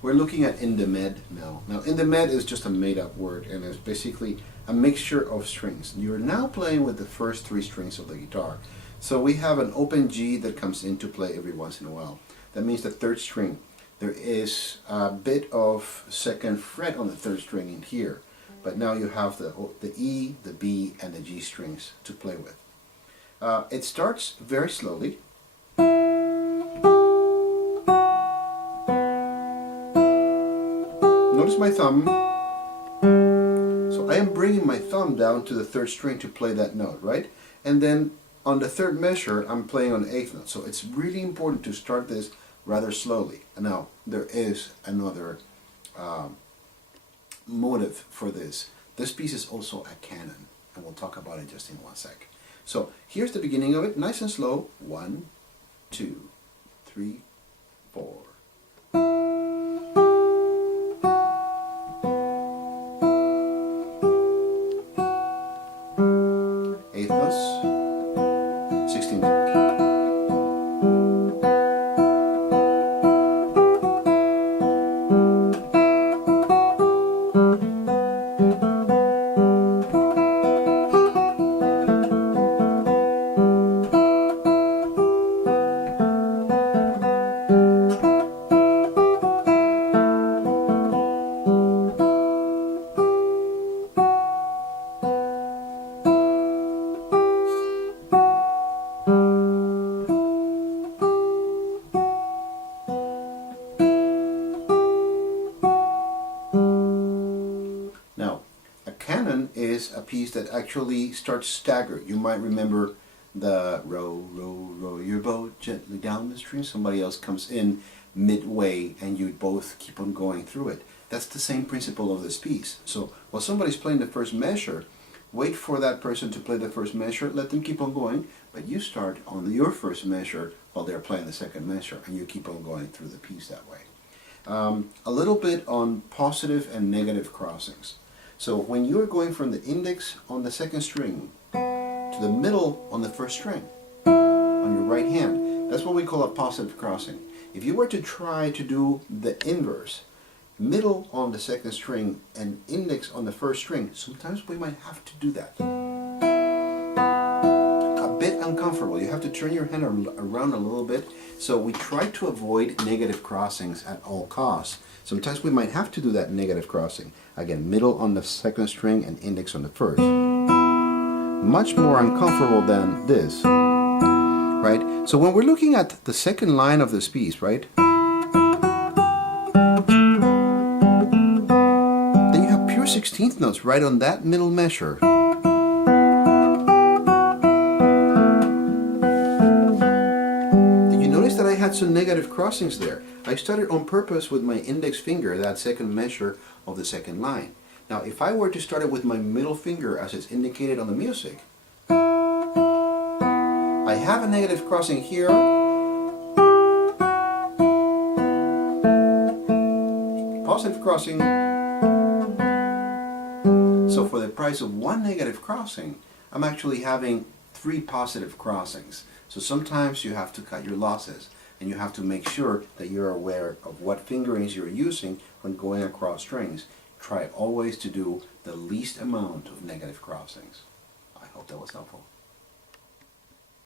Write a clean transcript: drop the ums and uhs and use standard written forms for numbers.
we're looking at Indemed now. Now, Indemed is just a made-up word, and it's basically a mixture of strings. You're now playing with the first three strings of the guitar. So we have an open G that comes into play every once in a while. That means the third string. There is a bit of second fret on the third string in here, but now you have the E, the B, and the G strings to play with. It starts very slowly. Notice my thumb. So I am bringing my thumb down to the third string to play that note, right? And then on the third measure, I'm playing on the eighth note. So it's really important to start this rather slowly. Now, there is another motive for this. This piece is also a canon, and we'll talk about it just in one sec. So here's the beginning of it, nice and slow. 1, 2, 3, 4. Eighth notes, 16th. Is a piece that actually starts staggered. You might remember the row, row, row your boat gently down the stream. Somebody else comes in midway and you both keep on going through it. That's the same principle of this piece. So while somebody's playing the first measure, wait for that person to play the first measure, let them keep on going, but you start on your first measure while they're playing the second measure, and you keep on going through the piece that way. A little bit on positive and negative crossings. So when you're going from the index on the second string to the middle on the first string on your right hand, that's what we call a positive crossing. If you were to try to do the inverse, middle on the second string and index on the first string, sometimes we might have to do that. A bit uncomfortable. You have to turn your hand around a little bit. So we try to avoid negative crossings at all costs. Sometimes we might have to do that negative crossing. Again, middle on the second string and index on the first. Much more uncomfortable than this, right? So when we're looking at the second line of this piece, right? Then you have pure 16th notes right on that middle measure. That I had some negative crossings there. I started on purpose with my index finger, that second measure of the second line. Now if I were to start it with my middle finger as it's indicated on the music, I have a negative crossing here, positive crossing. So for the price of one negative crossing, I'm actually having 3 positive crossings. So sometimes you have to cut your losses, and you have to make sure that you're aware of what fingerings you're using when going across strings. Try always to do the least amount of negative crossings. I hope that was helpful.